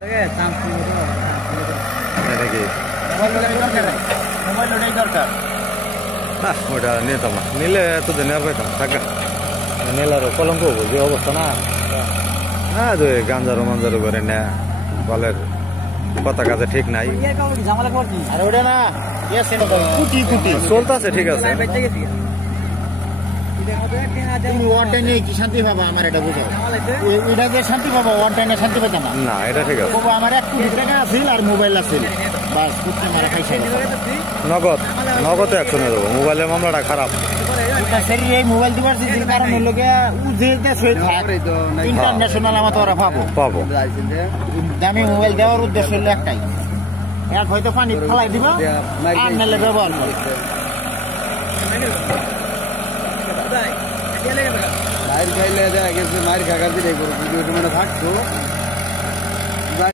না ওটা নিতাম না, নিলে এতদিন আর পাইতাম থাকা নিলে আরো কলঙ্ক হবো যে অবস্থা না। হ্যাঁ গাঞ্জারো মাঞ্জারো করে না, বলের কথা কাজে ঠিক নাই। আর ওটা না কুটি কুটি চলতেছে, ঠিক আছে। তুমি ওয়ান টাইমে কি শান্তি পাবা আমার এটা বুঝো, এটা যে শান্তি পাবা ওয়ান টাইমে শান্তি পেতাম না। না এটা ঠিক আছে। বাবা আমার 1 কোটি টাকা আছিল আর মোবাইল আছিল, বাস কুটতে মারা খাইছে। নগদ নগদে অ্যাকশনে দেবো, মোবাইলের মামলাটা খারাপ। শরীরে এই মোবাইল দিবার যে কারণ হলো গিয়া উজেতে সই থাক ইন্টারন্যাশনাল আমার তো ওরা পাবো দামি মোবাইল দেওয়ার উদ্দেশ্য হলো একটাই, এক হয়তো পানি ফেলাই দিবা আর নালে ব্যবহার করো। মায়ের খাইলে মায়ের খাগার দিলে থাকতো